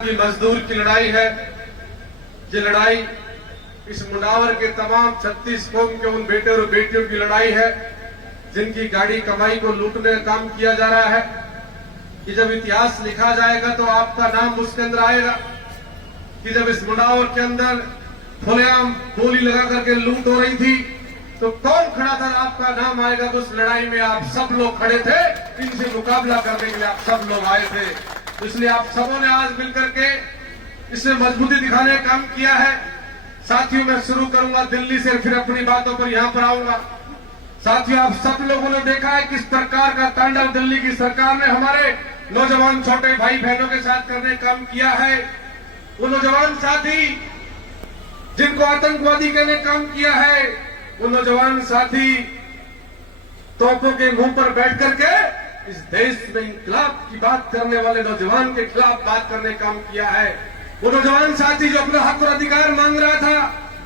की मजदूर की लड़ाई है। ये लड़ाई इस मुंडावर के तमाम 36 कौम के उन बेटे और बेटियों की लड़ाई है जिनकी गाड़ी कमाई को लूटने का काम किया जा रहा है। कि जब इतिहास लिखा जाएगा तो आपका नाम उसके अंदर आएगा कि जब इस मुंडावर के अंदर खुलेआम गोली लगा करके लूट हो रही थी तो कौन खड़ा था, आपका नाम आएगा। उस लड़ाई में आप सब लोग खड़े थे, इनसे मुकाबला करने के लिए आप सब लोग आए थे। इसलिए आप सबों ने आज मिलकर के इसमें मजबूती दिखाने का काम किया है। साथियों, मैं शुरू करूंगा दिल्ली से, फिर अपनी बातों पर यहां पर आऊंगा। साथियों, आप सब लोगों ने देखा है किस प्रकार का तांडव दिल्ली की सरकार ने हमारे नौजवान छोटे भाई बहनों के साथ करने का काम किया है। वो नौजवान साथी जिनको आतंकवादी कहने का काम किया है, वो नौजवान साथी तोपों के मुंह पर बैठ करके इस देश में इंकलाब की बात करने वाले नौजवान के खिलाफ बात करने का काम किया है। वो नौजवान साथी जो अपना हक और अधिकार मांग रहा था,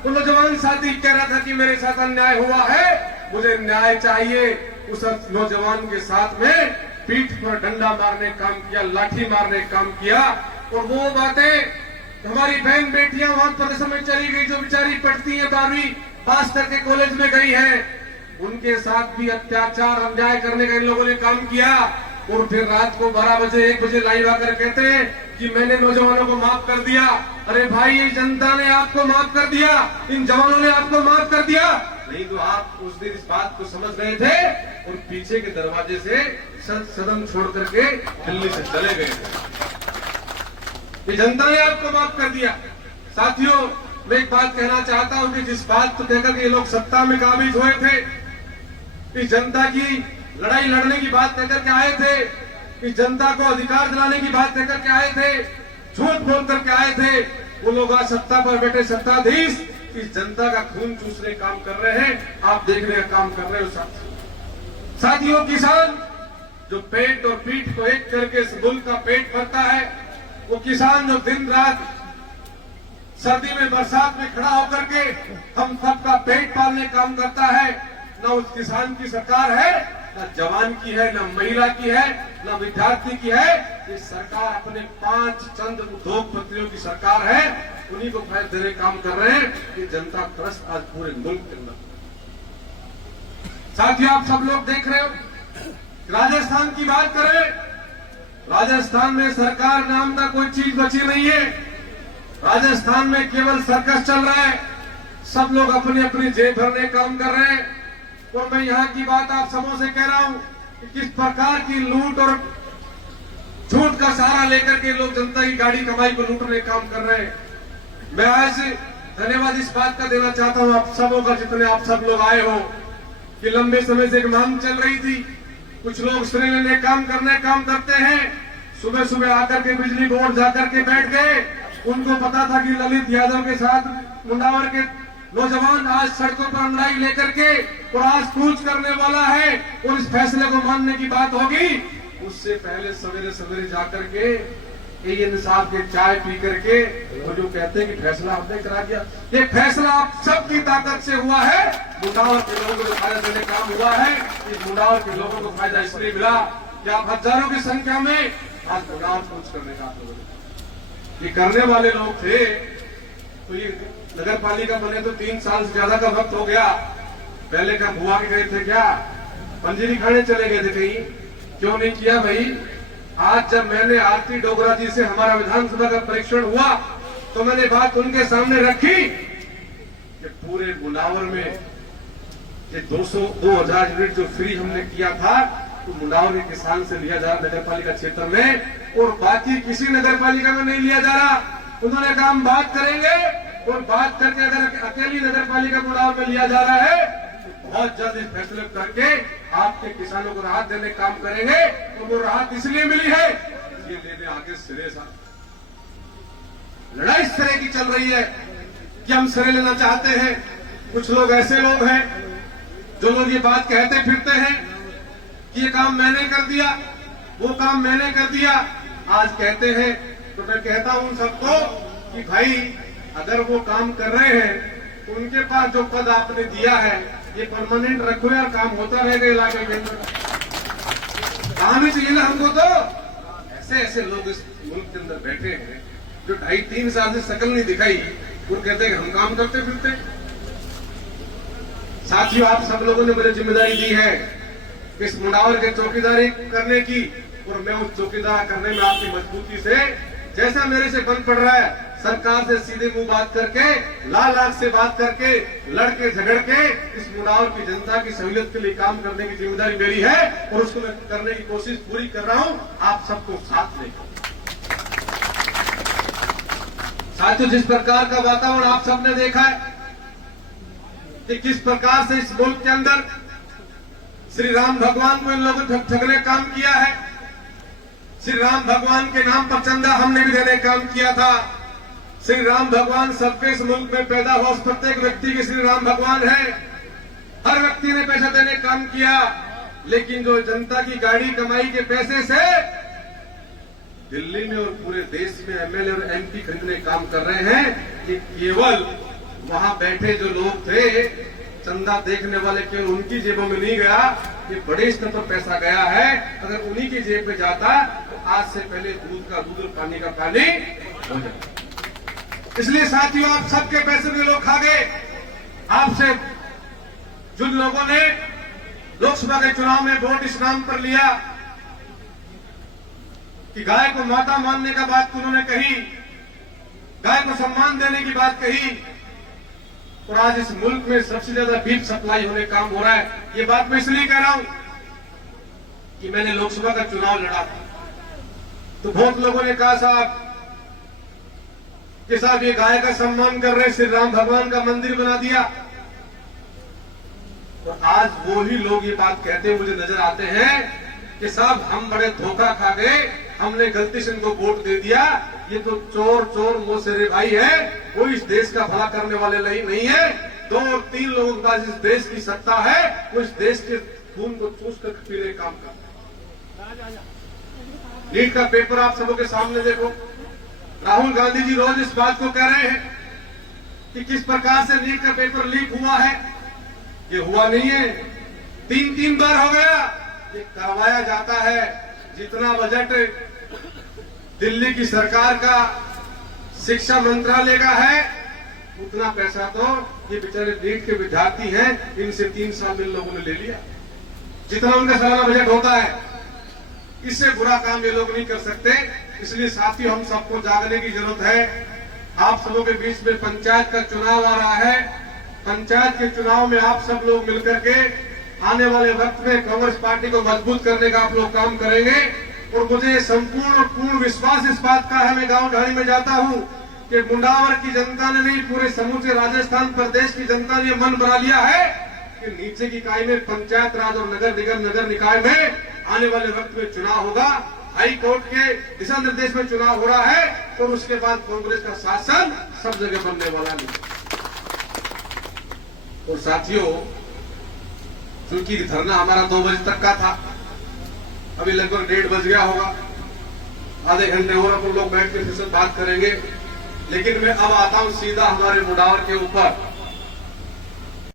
वो नौजवान साथी कह रहा था कि मेरे साथ अन्याय हुआ है, मुझे न्याय चाहिए। उस नौजवान के साथ में पीठ पर डंडा मारने का काम किया, लाठी मारने का काम किया। और वो बातें हमारी बहन बेटियां वहां प्रदर्शन में चली गई जो बेचारी पढ़ती है, 12वीं पास करके कॉलेज में गई है, उनके साथ भी अत्याचार अन्याय करने का इन लोगों ने काम किया। और फिर रात को 12 बजे 1 बजे लाइव आकर कहते हैं कि मैंने नौजवानों को माफ कर दिया। अरे भाई, ये जनता ने आपको माफ कर दिया, इन जवानों ने आपको माफ कर दिया। नहीं तो आप उस दिन इस बात को समझ रहे थे और पीछे के दरवाजे से सदन छोड़ करके दिल्ली से चले गए थे। ये जनता ने आपको माफ कर दिया। साथियों, मैं एक बात कहना चाहता हूं कि जिस बात को कहकर ये लोग सत्ता में काबिज हुए थे, इस जनता की लड़ाई लड़ने की बात कहकर के आए थे, इस जनता को अधिकार दिलाने की बात कहकर के आए थे, झूठ बोल करके आए थे, वो लोग आज सत्ता पर बैठे सत्ताधीश इस जनता का खून चूसने का काम कर रहे हैं, आप देखने का काम कर रहे हो। साथियों, किसान जो पेट और पीठ को एक करके इस मुल्क का पेट भरता है, वो किसान जो दिन रात सर्दी में बरसात में खड़ा होकर के हम सबका पेट पालने का काम करता है, न उस किसान की सरकार है, न जवान की है, न महिला की है, न विद्यार्थी की है। ये सरकार अपने 5 चंद उद्योगपतियों की सरकार है, उन्हीं को फायदा देने काम कर रहे हैं। ये जनता त्रस्त आज पूरे मुल्क के अंदर। साथियों, आप सब लोग देख रहे हो, राजस्थान की बात करें, राजस्थान में सरकार नाम का कोई चीज बची नहीं है। राजस्थान में केवल सर्कस चल रहा है, सब लोग अपनी अपनी जेब भरने का काम कर रहे हैं। और मैं यहाँ की बात आप सबों से कह रहा हूं कि किस प्रकार की लूट और झूठ का सहारा लेकर के लोग जनता की गाड़ी कमाई को लूटने का काम कर रहे हैं। मैं आज धन्यवाद इस बात का देना चाहता हूं आप सबों का, जितने आप सब लोग आए हो, कि लंबे समय से एक मांग चल रही थी। कुछ लोग श्रेय लेने काम करते हैं, सुबह सुबह आकर के बिजली बोर्ड जाकर के बैठ गए। उनको पता था कि ललित यादव के साथ मुंडावर के नौजवान आज सड़कों पर लड़ाई लेकर के और आज कूच करने वाला है और इस फैसले को मानने की बात होगी। उससे पहले सवेरे सवेरे जाकर के इंसाफ के चाय पी करके वो जो कहते हैं कि फैसला आपने करा दिया, ये फैसला आप सबकी ताकत से हुआ है। मुंडावर के लोगों को फायदा देने का काम हुआ है। इस मुंडावर के लोगों को फायदा इसलिए मिला कि आप हजारों की संख्या में आज मुंडावर कूच करने का ये करने वाले लोग थे। तो ये नगर पालिका बने तो 3 साल से ज्यादा का वक्त हो गया। पहले क्या बुआ के गए थे, क्या पंजीरी खाने चले गए थे कहीं? क्यों नहीं किया भाई? आज जब मैंने आरती डोगरा जी से हमारा विधानसभा का परीक्षण हुआ तो मैंने बात उनके सामने रखी कि पूरे मुंडावर में ये 2000 यूनिट जो फ्री हमने किया था तो मुंडावर के किसान से लिया जा रहा नगर पालिका क्षेत्र में, और बाकी किसी नगर पालिका में नहीं लिया जा रहा। उन्होंने कहा हम बात करेंगे और बात करके अगर अकेली नगर पालिका मुंडावर में लिया जा रहा है तो बहुत जल्द इस फैसले करके आपके किसानों को राहत देने का काम करेंगे। तो वो राहत इसलिए मिली है, ये लेने आगे सिरे सा लड़ाई इस तरह की चल रही है कि हम सिरे लेना चाहते हैं। कुछ लोग ऐसे लोग हैं जो लोग ये बात कहते फिरते हैं कि ये काम मैंने कर दिया, वो काम मैंने कर दिया, आज कहते हैं। तो मैं कहता हूं सबको कि भाई, अगर वो काम कर रहे हैं तो उनके पास जो पद आपने दिया है ये परमानेंट रखो यार, काम होता रहेगा इलाके के अंदर। काम ही चाहिए ना हमको। तो ऐसे ऐसे लोग इस मुल्क के अंदर बैठे हैं जो 2.5-3 साल से शकल नहीं दिखाई, वो कहते हैं कि हम काम करते फिरते। साथियों, आप सब लोगों ने मुझे जिम्मेदारी दी है कि इस मुंडावर के चौकीदारी करने की, और मैं उस चौकीदार करने में आपकी मजबूती से, जैसा मेरे से बन पड़ रहा है, सरकार से सीधे मुंह बात करके, लाल आंख से बात करके, लड़के झगड़ के इस मुंडावर की जनता की सहूलियत के लिए काम करने की जिम्मेदारी मेरी है, और उसको मैं करने की कोशिश पूरी कर रहा हूं, आप सबको साथ लेकर। साथियों, जिस प्रकार का वातावरण आप सबने देखा है कि किस प्रकार से इस मुल्क के अंदर श्री राम भगवान को इन लोगों ने ठगने काम किया है। श्री राम भगवान के नाम पर चंदा हमने भी देने काम किया था। श्री राम भगवान सबके इस मुल्क में पैदा हुआ, उस प्रत्येक व्यक्ति के श्री राम भगवान है। हर व्यक्ति ने पैसा देने काम किया, लेकिन जो जनता की गाड़ी कमाई के पैसे से दिल्ली में और पूरे देश में एमएलए और एमपी खरीदने काम कर रहे हैं, कि केवल वहां बैठे जो लोग थे, चंदा देखने वाले, केवल उनकी जेबों में नहीं गया, ये बड़े स्तर पर पैसा गया है। अगर उन्हीं की जेब में जाता तो आज से पहले दूध का दूध और पानी का पानी हो जाता। इसलिए साथियों, आप सबके पैसे भी लोग खा गए। आपसे जिन लोगों ने लोकसभा के चुनाव में वोट इस नाम पर लिया कि गाय को माता मानने का बात उन्होंने कही, गाय को सम्मान देने की बात कही, और आज इस मुल्क में सबसे ज्यादा बीफ सप्लाई होने काम हो रहा है। ये बात मैं इसलिए कह रहा हूं कि मैंने लोकसभा का चुनाव लड़ा था, तो बहुत लोगों ने कहा साहब कि साहब ये गाय का सम्मान कर रहे, श्री राम भगवान का मंदिर बना दिया। और आज वो ही लोग ये बात कहते हुए मुझे नजर आते हैं कि साहब हम बड़े धोखा खा गए, हमने गलती से इनको वोट दे दिया, ये तो चोर चोर मोसेरे भाई है, कोई इस देश का भला करने वाले नहीं है। 2 और 3 लोगों के पास इस देश की सत्ता है, वो इस देश के खून को चूस कर पीने काम करते हैं। नीट का पेपर आप सबों के सामने देखो, राहुल गांधी जी रोज इस बात को कह रहे हैं कि किस प्रकार से नीट का पेपर लीक हुआ है। ये हुआ नहीं है, 3 बार हो गया, ये करवाया जाता है। जितना बजट दिल्ली की सरकार का शिक्षा मंत्रालय का है, उतना पैसा तो ये बेचारे नीट के विद्यार्थी हैं, इनसे 3 साल में इन लोगों ने ले लिया। जितना उनका सालाना बजट होता है, इससे बुरा काम ये लोग नहीं कर सकते। इसलिए साथियों, हम सबको जागने की जरूरत है। आप सबों के बीच में पंचायत का चुनाव आ रहा है। पंचायत के चुनाव में आप सब लोग मिलकर के आने वाले वक्त में कांग्रेस पार्टी को मजबूत करने का आप लोग काम करेंगे। और मुझे संपूर्ण और पूर्ण विश्वास इस बात का है, मैं गांव ढाणी में जाता हूं कि मुंडावर की जनता ने नहीं, पूरे समूचे राजस्थान प्रदेश की जनता ने मन बना लिया है कि नीचे की इकाई में पंचायत राज और नगर निगम नगर निकाय में आने वाले वक्त में चुनाव होगा। हाई कोर्ट के दिशा निर्देश में चुनाव हो रहा है, और उसके बाद कांग्रेस का शासन सब जगह बनने वाला नहीं। और साथियों, चूंकि धरना हमारा 2 बजे तक का था, अभी लगभग 1:30 बज गया होगा, आधे घंटे और अपन लोग बैठ के फिर से बात करेंगे। लेकिन मैं अब आता हूं सीधा हमारे मुंडावर के ऊपर।